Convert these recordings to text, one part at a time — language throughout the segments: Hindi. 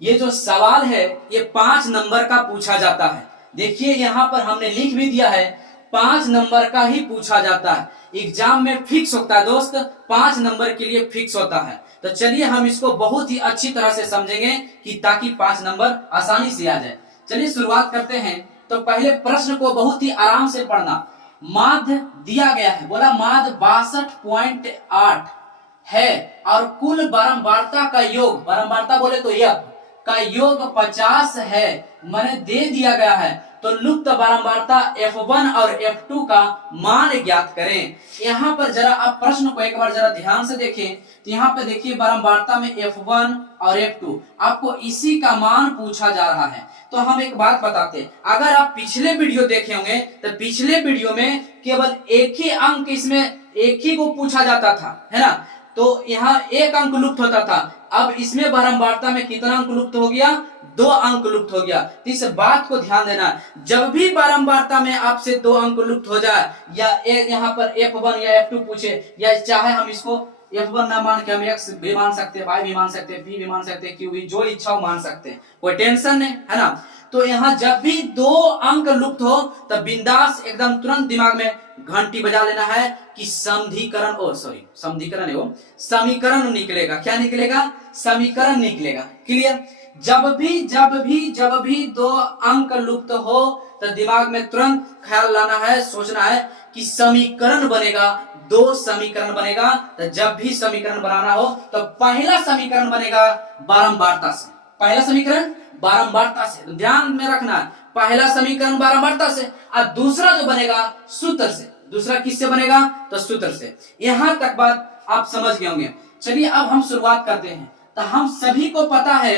ये जो सवाल है ये 5 नंबर का पूछा जाता है। देखिए यहाँ पर हमने लिख भी दिया है 5 नंबर का ही पूछा जाता है। एग्जाम में फिक्स होता है दोस्त, 5 नंबर के लिए फिक्स होता है। तो चलिए हम इसको बहुत ही अच्छी तरह से समझेंगे कि ताकि 5 नंबर आसानी से आ जाए। चलिए शुरुआत करते हैं। तो पहले प्रश्न को बहुत ही आराम से पढ़ना। माध्य दिया गया है, बोला माध्य 62.8 है और कुल बारंबारता का योग, बारंबारता बोले तो यह का योग 50 है, मैंने दे दिया गया है। तो लुप्त बारंबारता F1 और F2 का मान ज्ञात करें। यहाँ पर जरा आप प्रश्न को एक बार जरा ध्यान से देखें। तो यहाँ पे देखिए बारंबारता में F1 और F2 आपको इसी का मान पूछा जा रहा है। तो हम एक बात बताते हैं, अगर आप पिछले वीडियो देखे होंगे तो पिछले वीडियो में केवल एक ही अंक, इसमें एक ही को पूछा जाता था, है ना। तो यहाँ एक अंक लुप्त होता था। अब इसमें बारंबारता में कितना अंक लुप्त हो गया? 2 अंक लुप्त हो गया। तो इस बात को ध्यान देना, जब भी बारंबारता में आपसे 2 अंक लुप्त हो जाए या यहाँ पर F1 या F2 पूछे, या चाहे हम इसको F1 ना मान के हम X भी मान सकते हैं, Y भी मान सकते हैं, P भी मान सकते हैं, Q भी, जो इच्छा हो मान सकते हैं, कोई टेंशन नहीं, है ना। तो यहाँ जब भी 2 अंक लुप्त हो तब बिंदास एकदम तुरंत दिमाग में घंटी बजा लेना है कि समीकरण निकलेगा। क्या निकलेगा? समीकरण निकलेगा। क्लियर? जब भी 2 अंक लुप्त हो तो दिमाग में तुरंत ख्याल लाना है, सोचना है कि समीकरण बनेगा, 2 समीकरण बनेगा। तो जब भी समीकरण बनाना हो तो पहला समीकरण बनेगा बारंबारता से, पहला समीकरण बारंबारता से। तो ध्यान में रखना है, पहला समीकरण बारंबारता से और दूसरा जो बनेगा सूत्र से। दूसरा किससे बनेगा? तो सूत्र से। यहां तक बात आप समझ गए होंगे। चलिए अब हम शुरुआत करते हैं। तो हम सभी को पता है,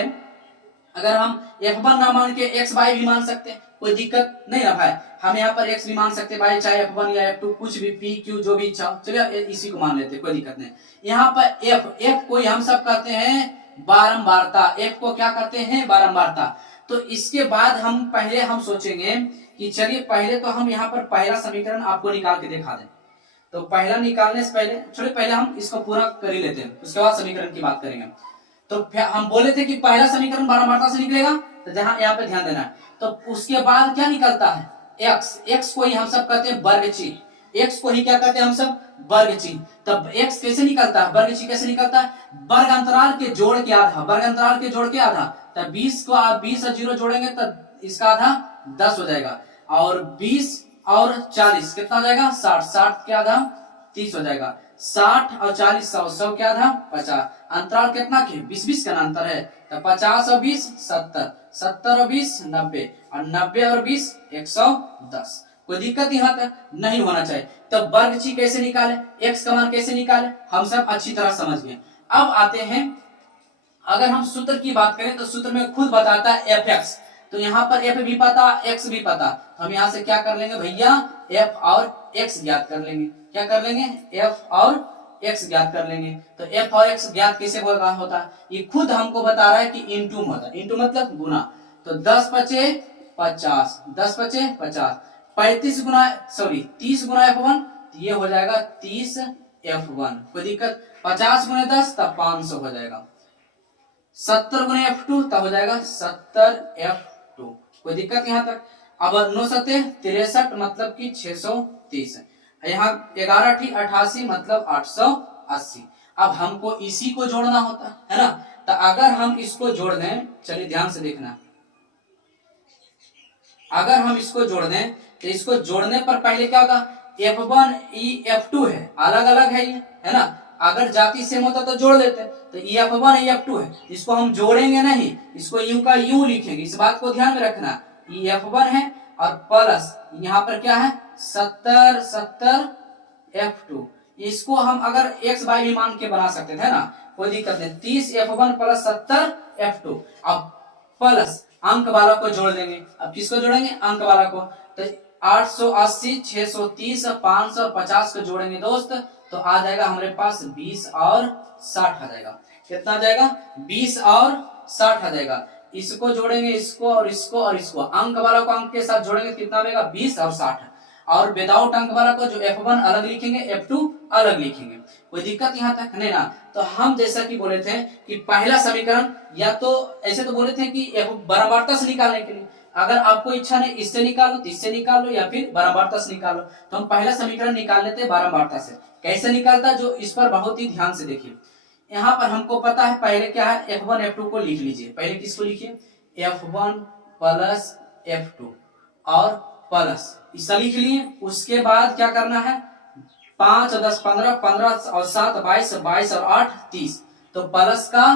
अगर हम F1 ना मान के X Y भी मान सकते हैं, कोई दिक्कत नहीं ना भाई। हम यहाँ पर X भी मान सकते हैं, चाहे F1 या F2, कुछ भी, P Q जो भी इच्छा हो, चलिए इसी को मान लेते हैं, कोई दिक्कत नहीं। यहाँ पर F को हम सब कहते हैं बारंबारता। F को क्या कहते हैं? बारंबारता। तो इसके बाद हम सोचेंगे कि चलिए पहले तो हम यहाँ पर पहला समीकरण आपको निकाल के दिखा दें। तो पहला निकालने से पहले हम इसको पूरा कर ही लेते हैं, उसके बाद समीकरण की बात करेंगे। तो हम बोले थे कि पहला समीकरण बारंबारता से निकलेगा, तो जहां यहाँ पे ध्यान देना है। तो उसके बाद क्या निकलता है? x को ही हम सब कहते हैं वर्गची, x को ही क्या कहते हैं हम सब? वर्गची। तब x कैसे निकलता है? वर्गची कैसे निकलता है? वर्ग अंतराल के जोड़ के आधा, वर्ग अंतराल के जोड़ के आधा। तब 20 को आप 20 और 0 जोड़ेंगे तब इसका आधा 10 हो जाएगा, और 20 और 40 कितना हो जाएगा? 60, 60 के आधा 30 हो जाएगा, 60 और 40 100, 100 के आधा 50। अंतराल कितना के? 20-20 का अंतर है। तो 50 और 20 70, 70 और 20 90, और 90 और 20 110। कोई दिक्कत यहाँ तक नहीं होना चाहिए। तो वर्गची कैसे निकाले, x का मान कैसे निकाले, हम सब अच्छी तरह समझ गए। अब आते हैं, अगर हम सूत्र की बात करें तो सूत्र में खुद बताता है fx। तो यहाँ पर f भी पता, x भी पता। हम यहाँ से क्या कर लेंगे भैया? f और x ज्ञात कर लेंगे। क्या कर लेंगे? f और x ज्ञात कर लेंगे। तो f और x ज्ञात कैसे होता है? ये खुद हमको बता रहा है कि इंटू होता है। इंटू मतलब गुना। तो 10 पचे 50, 10 पचे 50, 30 गुना F1, ये हो जाएगा 30 F1। कोई दिक्कत? 50 गुना 10 तब 500 हो जाएगा। 70 गुना F2 तब हो जाएगा 70 F2। कोई दिक्कत यहाँ तक? अब 9 सते 63 मतलब कि 630, यहाँ 11 ठी 88 मतलब 880। अब हमको इसी को जोड़ना होता है ना। तो अगर हम इसको जोड़ दें, चलिए ध्यान से देखना, अगर हम इसको जोड़ दें तो इसको जोड़ने पर पहले क्या होगा? F1 F2 है, अलग अलग है ये, है ना। अगर जाति सेम होता तो जोड़ लेते। तो F1 F2 है, इसको हम जोड़ेंगे नहीं, इसको यूं का यूं लिखेंगे। इस बात को ध्यान में रखना, F1 है और प्लस यहाँ पर क्या है? 70 F2। इसको हम अगर x y भी मान के बना सकते थे ना, कोई दिक्कत नहीं। 30 F1 प्लस 70 F2। अब प्लस अंक वाला को जोड़ देंगे। अब किसको जोड़ेंगे? अंक वाला को। तो 880, 630, 550 को जोड़ेंगे दोस्त, तो आ जाएगा हमारे पास 20 और 60 आ जाएगा। कितना आ जाएगा? 20 और 60 आ जाएगा। इसको जोड़ेंगे, इसको और इसको और इसको, अंक वाला को अंक के साथ जोड़ेंगे, कितना बनेगा? 20 और 60। और विदाउट अंक वाला को जो F1 अलग लिखेंगे, F2 अलग लिखेंगे। कोई दिक्कत यहाँ तक नहीं ना। तो हम जैसा कि बोले थे कि पहला समीकरण या तो ऐसे तो बोले थे कि बारंबारता से निकालने के लिए, अगर आपको इच्छा नहीं इससे निकालो तो इससे निकालो या फिर बारंबारता से निकालो, तो हम पहला समीकरण निकाल लेते बारंबारता से। कैसे निकालता, जो इस पर बहुत ही ध्यान से देखिए। यहाँ पर हमको पता है पहले क्या है, F1 F2 को लिख लीजिए। पहले किसको लिखिए, F1 प्लस F2 और प्लस इसका लिख लिए। उसके बाद क्या करना है, 5 10 15, 15 और 7 22, 22 और 8 30, तो प्लस का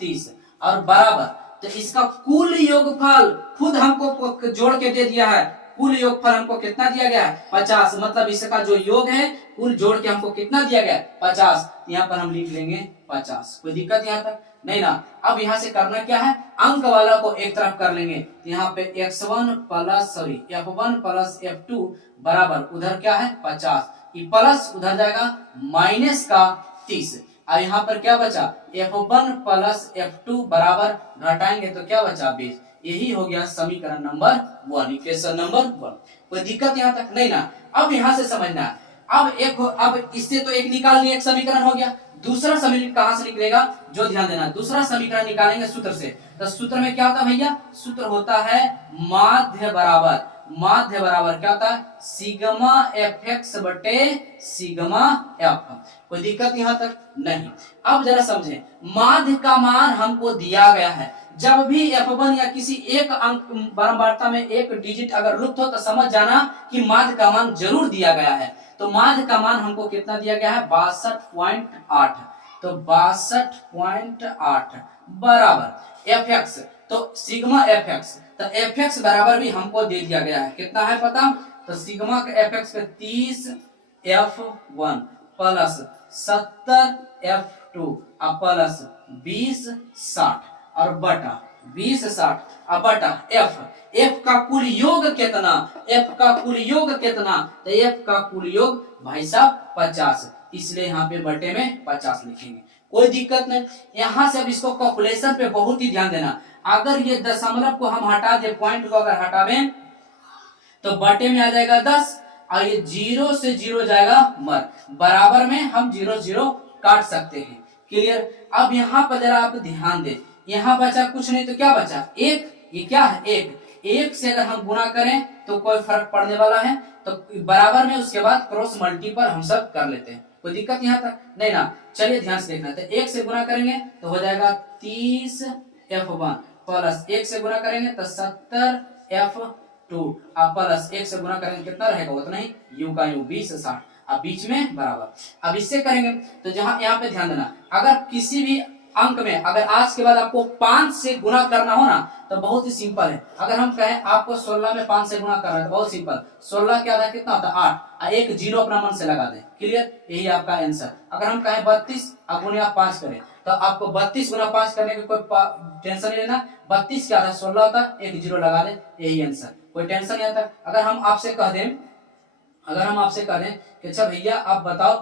30 और बराबर, तो इसका कुल योगफल खुद हमको जोड़ के दे दिया है। कुल योगफल हमको कितना दिया गया है, 50। मतलब इसका जो योग है कुल जोड़ के हमको कितना दिया गया है, 50। यहाँ पर हम लिख लेंगे 50। कोई दिक्कत यहाँ तक नहीं ना। अब यहाँ से करना क्या है, अंक वाला को एक तरफ कर लेंगे। तो यहाँ पे F1 प्लस F2 बराबर उधर क्या है 50, ये प्लस उधर जाएगा माइनस का 30, और यहाँ पर क्या बचा, F1 प्लस F2 बराबर घटाएंगे तो क्या बचा 20। यही हो गया समीकरण नंबर 1, इक्वेशन नंबर 1। कोई दिक्कत यहाँ तक नहीं ना। अब यहाँ से समझना है, अब इससे तो एक निकाल लिया, एक समीकरण हो गया। दूसरा समीकरण कहां से निकलेगा, जो ध्यान देना, दूसरा समीकरण निकालेंगे सूत्र से। तो सूत्र में क्या होता है भैया, सूत्र होता है माध्य बराबर क्या होता है, सिग्मा fx बटे सिग्मा f। कोई दिक्कत यहाँ तक नहीं। अब जरा समझे, माध्य का मान हमको दिया गया है। जब भी F1 या किसी एक अंक बारंबारता में एक डिजिट अगर लुप्त हो तो समझ जाना कि माध्य का मान जरूर दिया गया है। तो माध्य का मान हमको कितना दिया गया है, 62.8। तो 62.8 बराबर fx, तो सिग्मा fx, तो fx बराबर भी हमको दे दिया गया है। कितना है पता, तो सिग्मा का fx का 30 F1 प्लस 70 F2 प्लस 20 60 और बटा 20 60 और बटा f का कुल योग कितना, f का कुल योग कितना, तो f का कुल योग भाई साहब 50, इसलिए यहाँ पे बटे में 50 लिखेंगे। कोई दिक्कत नहीं। यहाँ से अब इसको कैलकुलेशन पे बहुत ही ध्यान देना। अगर ये दशमलव को हम हटा दे, पॉइंट को अगर हटावे तो बटे में आ जाएगा 10 और ये 0 से 0 जाएगा मर, बराबर में हम 0 0 काट सकते हैं। क्लियर। अब यहाँ पर जरा आप ध्यान दें, यहाँ बचा कुछ नहीं तो क्या बचा, एक। ये क्या है, एक से अगर हम गुना करें तो कोई फर्क पड़ने वाला है, तो बराबर में उसके बाद क्रॉस मल्टीपल हम सब कर लेते हैं। कोई दिक्कत यहाँ तक नहीं ना। चलिए ध्यान से देखना, तो 1 से गुना करेंगे तो हो जाएगा 30 F1 प्लस 1 से गुना करेंगे तो 70 F2 प्लस 1 से गुना करेंगे कितना रहेगा उतना ही, u का u 20 60, अब बीच में बराबर। अब इससे करेंगे तो जहां यहाँ पे ध्यान देना, अगर किसी भी अंक में अगर आज के बाद आपको 5 से गुना करना हो ना तो बहुत ही सिंपल है। अगर हम कहें आपको 16 में 5 से गुना करना है तो बहुत सिंपल, 16 के आधा कितना होता है 8, और एक जीरो अपना मन से लगा दें। क्लियर, यही आपका आंसर। अगर हम कहें 32 गुने आप 5 करें तो आपको 32 गुना 5 करने की कोई टेंशन नहीं लेना, 32 के आधा 16 होता है, एक जीरो लगा दें, यही आंसर। कोई टेंशन नहीं आता। अगर हम आपसे कह दें कि अच्छा भैया आप बताओ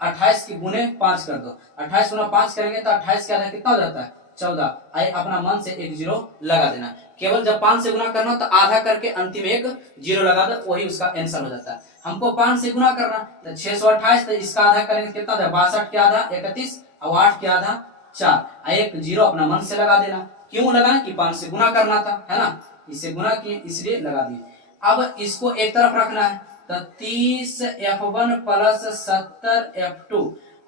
28 के गुने 5 कर दो, 28 गुना 5 करेंगे तो 28 के आधा कितना हो जाता है 14। आइए अपना मन से एक जीरो लगा देना। केवल जब 5 से गुना करना तो आधा करके अंतिम एक जीरो लगा दो, वही उसका आंसर हो जाता है। हमको 5 से गुना करना तो 628, तो इसका आधा करेंगे कितना होता है 62 के आधा 31 और 8 के आधा 4, एक जीरो अपना मन से लगा देना। क्यों लगाना कि 5 से गुना करना था, है ना, इससे गुना किए इसलिए लगा दिए। अब इसको एक तरफ रखना है तो 30 F1 प्लस 70 F2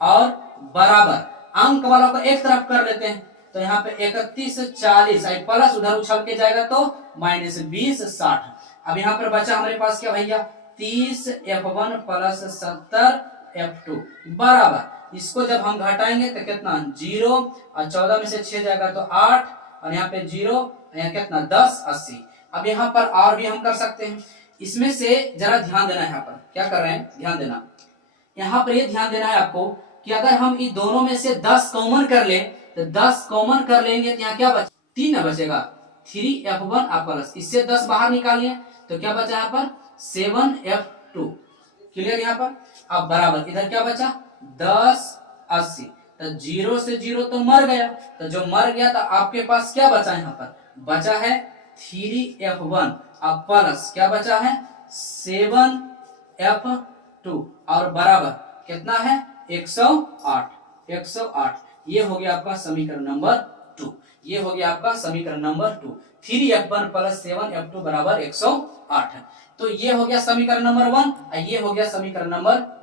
और बराबर अंक वाला को एक तरफ कर लेते हैं। तो यहाँ पे 31 40 प्लस उधर उछल के जाएगा तो माइनस 20 60। अब यहाँ पर बचा हमारे पास क्या भैया 30 F1 प्लस 70 F2 बराबर, इसको जब हम घटाएंगे तो कितना 0 और 14 में से 6 जाएगा तो 8 और यहाँ पे 0, यहाँ कितना 10 80। अब यहाँ पर और भी हम कर सकते हैं। इसमें से जरा ध्यान देना है, यहाँ पर क्या कर रहे हैं ध्यान देना, यहाँ पर ये ध्यान देना है आपको कि अगर हम इन दोनों में से 10 कॉमन कर ले तो 10 कॉमन कर लेंगे तो यहाँ क्या बचा 3 न बचेगा 3F1 प्लस, इससे 10 बाहर निकालिए तो क्या बचा यहाँ पर 7F2। क्लियर यहाँ पर। अब बराबर इधर क्या बचा 10 80, तो 0 से 0 तो मर गया, तो जो मर गया तो आपके पास क्या बचा यहाँ पर बचा है 3F1 अब प्लस क्या बचा है 7f2 और बराबर कितना है 108। ये हो गया आपका समीकरण नंबर 2। ये हो गया आपका समीकरण नंबर 2। 3f1 प्लस 7f2 बराबर 108 है। तो ये हो गया समीकरण नंबर 1, ये हो गया समीकरण नंबर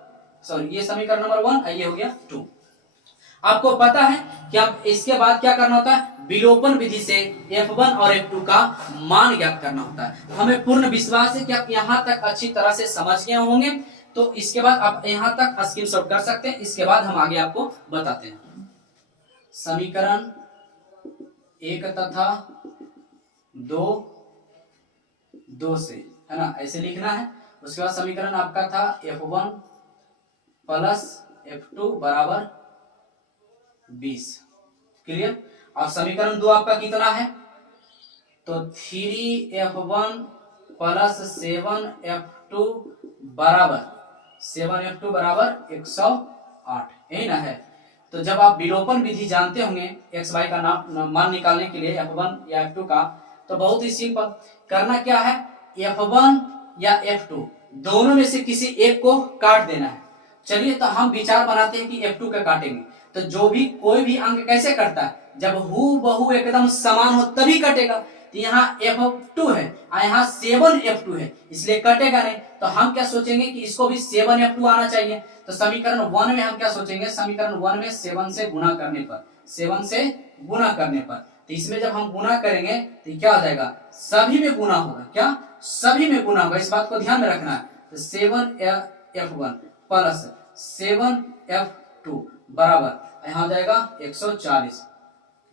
ये समीकरण नंबर 1, ये हो गया 2। आपको पता है कि अब इसके बाद क्या करना होता है, विलोपन विधि से f1 और f2 का मान ज्ञात करना होता है। हमें पूर्ण विश्वास है कि आप यहां तक अच्छी तरह से समझ गए होंगे। तो इसके बाद आप यहां तक स्क्रीनशॉट कर सकते हैं। इसके बाद हम आगे आपको बताते हैं। समीकरण 1 तथा 2 से, है ना, ऐसे लिखना है। उसके बाद समीकरण आपका था f1 प्लस f2 बराबर 20। क्लियर। और समीकरण 2 आपका कितना है, तो 3f1 प्लस 7f2 बराबर 108, यही ना है। तो जब आप विलोपन विधि जानते होंगे एक्स वाई का मान निकालने के लिए f1 या f2 का, तो बहुत ही सिंपल करना क्या है, f1 या f2 दोनों में से किसी एक को काट देना है। चलिए तो हम विचार बनाते हैं कि f2 का काटेंगे। तो जो भी कोई भी अंक कैसे कटता है, जब हूबहू एकदम समान हो तभी कटेगा। तो यहाँ f2 है और यहाँ 7f2 है, इसलिए कटेगा नहीं। तो हम क्या सोचेंगे कि इसको भी 7f2 आना चाहिए। तो समीकरण 1 में हम क्या सोचेंगे, समीकरण 1 में 7 से गुणा करने पर, 7 से गुणा करने पर, तो इसमें जब हम गुणा करेंगे तो क्या हो जाएगा, सभी में गुणा होगा। क्या, सभी में गुणा होगा, इस बात को ध्यान में रखना है। तो 7f1 प्लस 7f2 बराबर यहाँ हो जाएगा 140,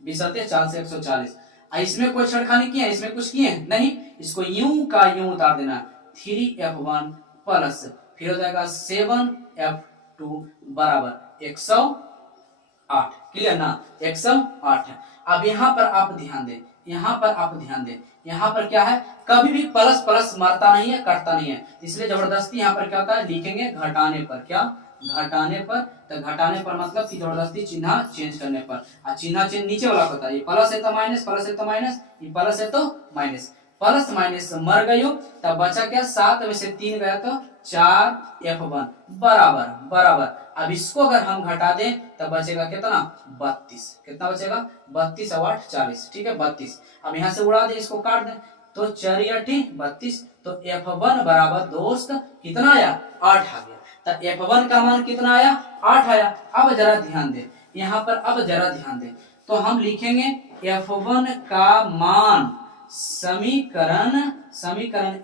20 से 140। इसमें कोई छेड़खानी किया, इसमें कुछ किए नहीं, इसको यूं का यूं उतार देना। 3f1 प्लस फिर हो जाएगा 7f2 बराबर 108। क्लियर ना, 108 है। अब यहाँ पर आप ध्यान दें, यहाँ पर आप ध्यान दें, यहाँ पर क्या है, कभी भी प्लस प्लस मरता नहीं है, कटता नहीं है, इसलिए जबरदस्ती यहाँ पर क्या होता है, लिखेंगे घटाने पर। क्या, घटाने पर। तो घटाने पर मतलब कि जबरदस्ती चिन्ह चेंज करने पर। चिन्ह चेंज नीचे वाला होता है, ये प्लस है तो माइनस, प्लस है तो माइनस, ये प्लस है तो माइनस, प्लस माइनस मर गई हो। तब बचा क्या, 7 में से 3 गया तो 4f1 बराबर बराबर। अब इसको अगर हम घटा दें तब बचेगा कितना, 32। कितना बचेगा, 32 और 8 40। ठीक है, 32। अब यहाँ से उड़ा दे, इसको काट दें तो 4 32। तो f1 बराबर दोस्त कितना आया, 8 आ गया। तो f1 का मान कितना आया, 8 आया। अब जरा ध्यान दे यहाँ पर, अब जरा ध्यान दे, तो हम लिखेंगे f1 का मान समीकरण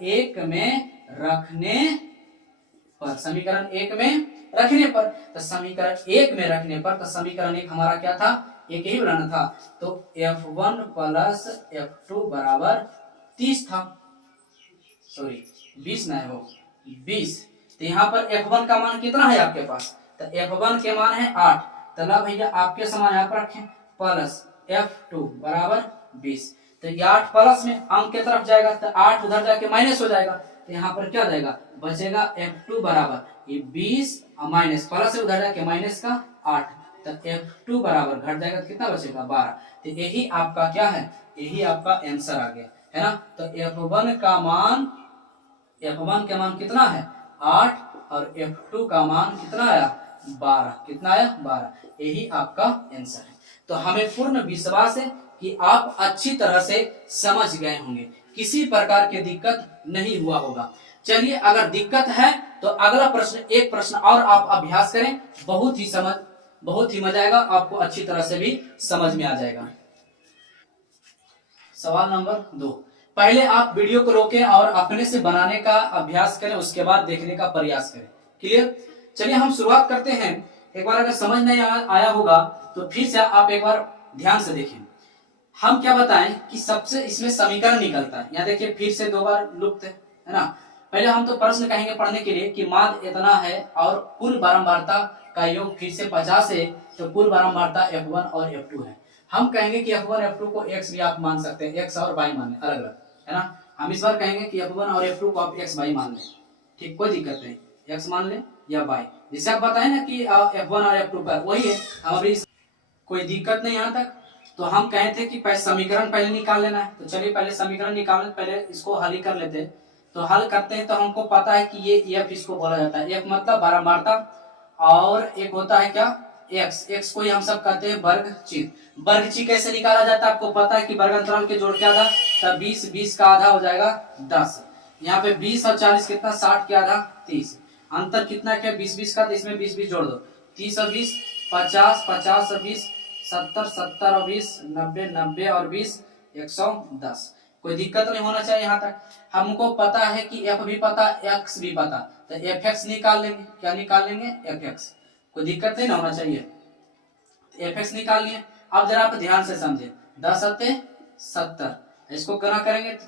1 में रखने पर, समीकरण 1 में रखने पर। तो समीकरण 1 में रखने पर, तो समीकरण 1 हमारा क्या था, एक ही बनाना था। तो f1 प्लस f2 बराबर 30 था, सॉरी 20 ना हो, 20। तो यहाँ पर f1 का मान कितना है आपके पास, तो f1 के मान है 8। तो ला भैया आपके समान यहाँ पर रखें, प्लस f2 बराबर 20। तो ये 8 प्लस में अंक के तरफ जाएगा, तो 8 उधर जाके माइनस हो जाएगा। तो यहाँ पर क्या जाएगा, बचेगा f2 बराबर ये 20 और माइनस, प्लस से उधर जाके माइनस का 8। तो f2 बराबर घट जाएगा, कितना बचेगा, 12। तो यही आपका क्या है, यही आपका आंसर आ गया, है ना। तो f1 का मान, f1 का मान कितना है, 8, और f2 का मान कितना आया, 12। कितना आया, 12। यही आपका आंसर है। तो हमें पूर्ण विश्वास है कि आप अच्छी तरह से समझ गए होंगे, किसी प्रकार की दिक्कत नहीं हुआ होगा। चलिए, अगर दिक्कत है तो अगला प्रश्न, एक प्रश्न और आप अभ्यास करें, बहुत ही मजा आएगा, आपको अच्छी तरह से भी समझ में आ जाएगा। सवाल नंबर 2, पहले आप वीडियो को रोकें और अपने से बनाने का अभ्यास करें, उसके बाद देखने का प्रयास करें। क्लियर। चलिए हम शुरुआत करते हैं। एक बार अगर समझ नहीं आया होगा तो फिर से आप एक बार ध्यान से देखें। हम क्या बताएं कि सबसे इसमें समीकरण निकलता है। यहाँ देखिए फिर से 2 बार लुप्त है ना। पहले हम तो प्रश्न कहेंगे पढ़ने के लिए कि माद इतना है और कुल बारंबारता का योग फिर से 50 है, तो कुल बारंबारता f1 और f2 है। हम कहेंगे कि f1 f2 को x भी आप मान सकते हैं, x और y मान अलग अलग, है ना। हम इस बार कहेंगे कि f1 और f2 को आप x y मान लें, ठीक, कोई दिक्कत नहीं, x मान लें या y, जिसे आप बताए ना कि f1 और f2 पर वही है। हम अभी कोई दिक्कत नहीं यहाँ तक। तो हम कहे थे कि समीकरण पहले निकाल लेना है, तो चलिए पहले समीकरण निकालने, पहले इसको हल कर लेते हैं। तो हल करते हैं तो हमको पता है कि ये एफ इसको बोला जाता है, एफ मतलब बारंबारता, और एक होता है क्या एक्स, एक्स को ही हम सब कहते हैं वर्गची। वर्गची कैसे निकाला जाता है आपको पता है कि वर्ग अंतराल के जोड़ के आधा, तब 20, 20 का आधा हो जाएगा 10, यहाँ पे 20 और 40 कितना 60 के आधा 30, अंतर कितना क्या 20 20 का, तो इसमें 20 20 जोड़ दो, 30 और 20 50, 50 और 20 70, 70 और 20 90, 90 और 20 110। कोई दिक्कत नहीं होना चाहिए यहाँ तक। हमको पता है कि एफ भी पता, एक्स भी पता, तो एफ एक्स निकाल लेंगे। क्या निकाल लेंगे? F x. कोई दिक्कत नहीं ना होना चाहिए, एफ एक्स निकाल लिए। अब जरा आप ध्यान से समझे, 10 सत्ते 70, इसको गुना करेंगे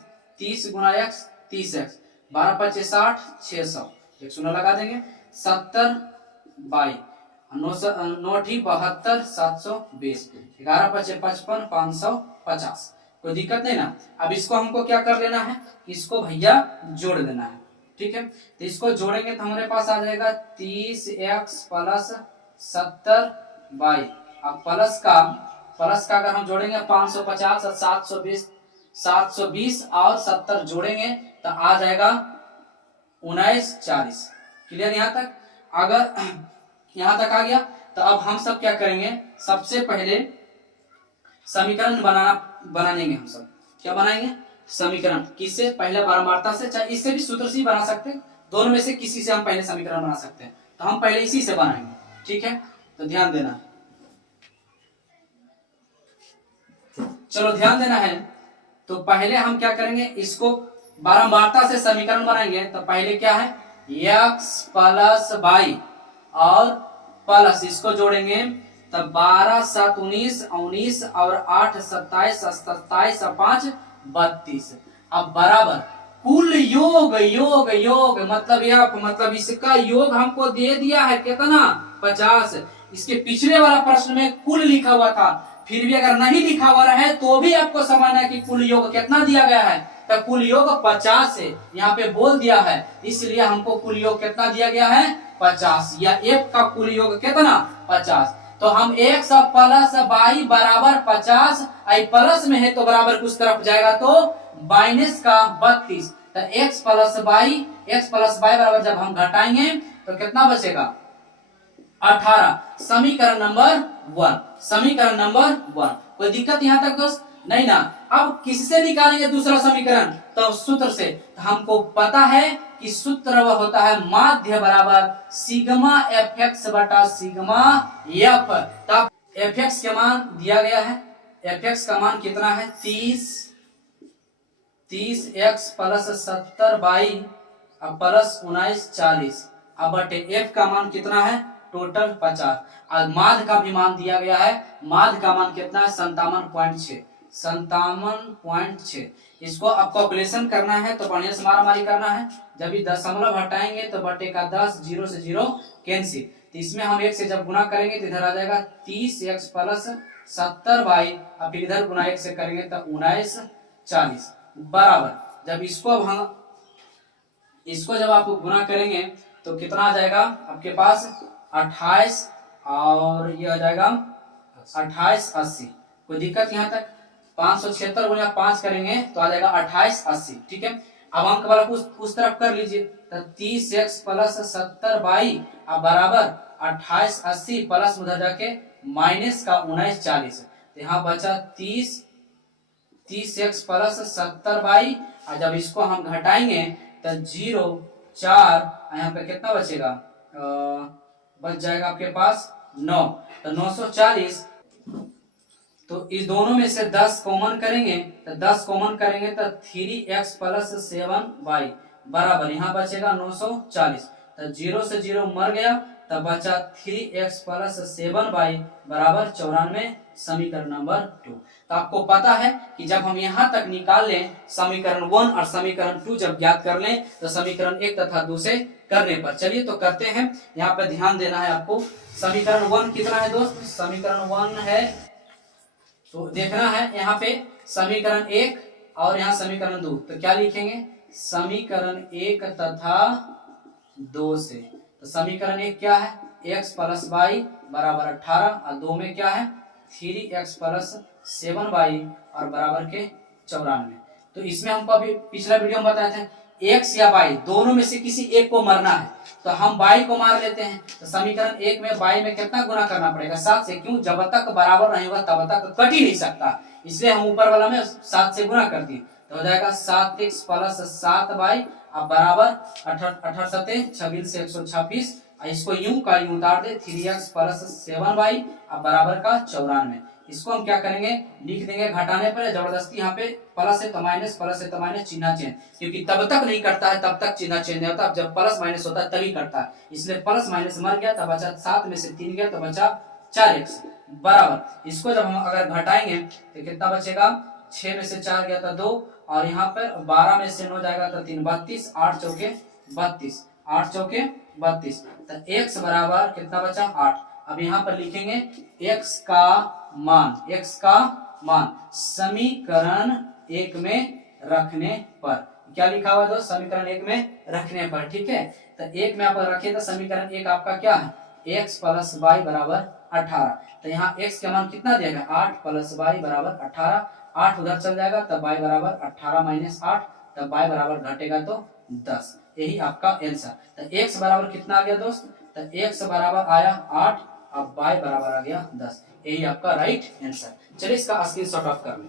30 गुना एक्स 30 एक्स, 12 पच्चीस 60 600, एक शून्य लगा देंगे, 70 बाई 9 72 720, 11 पच्चीस 55 550। कोई दिक्कत नहीं ना। अब इसको हमको क्या कर लेना है, इसको भैया जोड़ देना है, ठीक है। तो इसको जोड़ेंगे तो हमारे पास आ जाएगा 30x प्लस 70 बाई, अब प्लस का अगर हम जोड़ेंगे 550 और 720 और 70 जोड़ेंगे तो आ जाएगा 1940। क्लियर यहाँ तक? अगर यहाँ तक आ गया तो अब हम सब क्या करेंगे, सबसे पहले समीकरण बनाएंगे। हम सब क्या बनाएंगे? समीकरण। किससे? पहले बारंबारता से, चाहे इससे भी सूत्र से बना सकते हैं, दोनों में से किसी से हम पहले समीकरण बना सकते हैं, तो हम पहले इसी से बनाएंगे, ठीक है। तो ध्यान देना, चलो ध्यान देना है। तो पहले हम क्या करेंगे, इसको बारंबारता से समीकरण बनाएंगे। तो पहले क्या है, x प्लस वाई और प्लस इसको जोड़ेंगे, तब 12 7 19 19 और 8 27 27 और 5 32। अब बराबर कुल योग मतलब इसका योग हमको दे दिया है कितना 50। इसके पिछले वाला प्रश्न में कुल लिखा हुआ था, फिर भी अगर नहीं लिखा हुआ है तो भी आपको समझना है कि कुल योग कितना दिया गया है। तो कुल योग 50 है, यहाँ पे बोल दिया है, इसलिए हमको कुल योग कितना दिया गया है 50, या एक का कुल योग कितना 50। तो हम x प्लस वाई बराबर 50, आई प्लस में है तो बराबर कुछ तरफ जाएगा तो माइनस का 32। तो x प्लस वाई बराबर जब हम घटाएंगे तो कितना बचेगा 18। समीकरण नंबर 1। कोई दिक्कत यहाँ तक दोस्त? नहीं ना। अब किससे निकालेंगे दूसरा समीकरण? तो सूत्र से। तो हमको पता है कि सूत्र वह होता है माध्य बराबर सिग्मा एफ एक्स बटा सिग्मा एफ। तब एफ एक्स का मान दिया गया है, एफ एक्स का मान कितना है 30 एक्स प्लस 70 बाई प्लस 1940, अब बटे एफ का मान कितना है टोटल 50। और माध्य का भी मान दिया गया है, माध्य का मान कितना है 57.6। इसको अब कैलकुलेशन करना है तो बढ़िया से मारामारी करना है। जब भी दशमलव हटाएंगे तो बटे का 10, 0 से 0 कैंसिल। तो इसमें हम एक से जब गुना करेंगे तो इधर आ जाएगा 30 एक्स प्लस 70 बाई, अब फिर इधर गुना एक से करेंगे तो 1940 बराबर। जब इसको जब आप गुना करेंगे तो कितना आ जाएगा आपके पास 28 और ये आ जाएगा 28 80। कोई दिक्कत यहाँ तक? 576 गुना 5 करेंगे तो आ जाएगा 28 80, ठीक है। अब अंक वाला उस तरफ कर लीजिए, तो 30 एक्स प्लस 70 बाई अब बराबर 28 80 प्लस उधर जाके माइनस का 1940। तो यहाँ बचा 30 एक्स प्लस 70 बाई, और जब इसको हम घटाएंगे तो 0 4, यहाँ पे कितना बचेगा बच जाएगा आपके पास 9, तो 940। तो इस दोनों में से 10 कॉमन करेंगे तो 3x प्लस 7 बाई बराबर यहाँ बचेगा 940। तो 0 से 0 मर गया, तब बचा 3x प्लस 7 बाई बराबर 94। समीकरण नंबर 2। तो आपको पता है कि जब हम यहाँ तक निकाल लें समीकरण 1 और समीकरण 2 जब ज्ञात कर लें तो समीकरण 1 तथा 2 से करने पर। चलिए तो करते हैं, यहाँ पे ध्यान देना है आपको। समीकरण 1 कितना है दोस्त? समीकरण 1 है, तो देखना है यहाँ पे समीकरण 1 और यहाँ समीकरण 2। तो क्या लिखेंगे? समीकरण 1 तथा 2 से। तो समीकरण 1 क्या है? x प्लस वाई बराबर 18, और 2 में क्या है 3x प्लस 7 वाई और बराबर के 94। तो इसमें हमको अभी पिछला वीडियो में बताया था एक्स या वाई दोनों में से किसी एक को मरना है, तो हम वाई को मार लेते हैं। तो समीकरण 1 में वाई में कितना गुना करना पड़ेगा? 7 से। क्यों? जब तक बराबर नहीं होगा तब तक कट ही नहीं सकता, इसलिए हम ऊपर वाला में 7 से गुना कर दिए। तो हो जाएगा 7x प्लस 7y अब बराबर 18 26 से 126। इसको यूं का यूं उतार दे, 3x प्लस 7y अब बराबर का 94। इसको हम क्या करेंगे? लिख देंगे घटाने पर जबरदस्ती यहाँ पे प्लस है तो माइनस, प्लस है तो माइनस, चिन्ह चेंज, क्योंकि तब तक नहीं करता है तब तक चिन्ह चेंज नहीं होता, जब प्लस माइनस होता है तभी करता है। इसलिए प्लस माइनस मर गया तब बचा 7 में से 3 गया तो बचा 4x बराबर। इसको जब हम अगर घटाएंगे तो कितना बचेगा? 6 में से 4 गया था 2, और यहाँ पर 12 में से 9 जाएगा तो 3 32, 8 चौके 32, 8 चौके 32, तो x बराबर कितना बचा? 8। अब यहाँ पर लिखेंगे x का मान, x का मान समीकरण 1 में रखने पर। क्या लिखा हुआ है दोस्त? समीकरण 1 में रखने पर, ठीक है। तो 1 में आप रखिए तो समीकरण 1 आपका क्या है? x प्लस वाई बराबर 18। तो यहाँ x का मान कितना दिया गया? 8 प्लस वाई बराबर 18। 8 उधर चल जाएगा तब y बराबर 18 माइनस 8, तब y बराबर घटेगा तो 10। यही आपका आंसर। तो x बराबर कितना आ गया दोस्त? तो x बराबर आया 8, अब y बराबर आ गया 10। यही आपका राइट आंसर। चलिए इसका स्क्रीनशॉट ऑफ कर लें।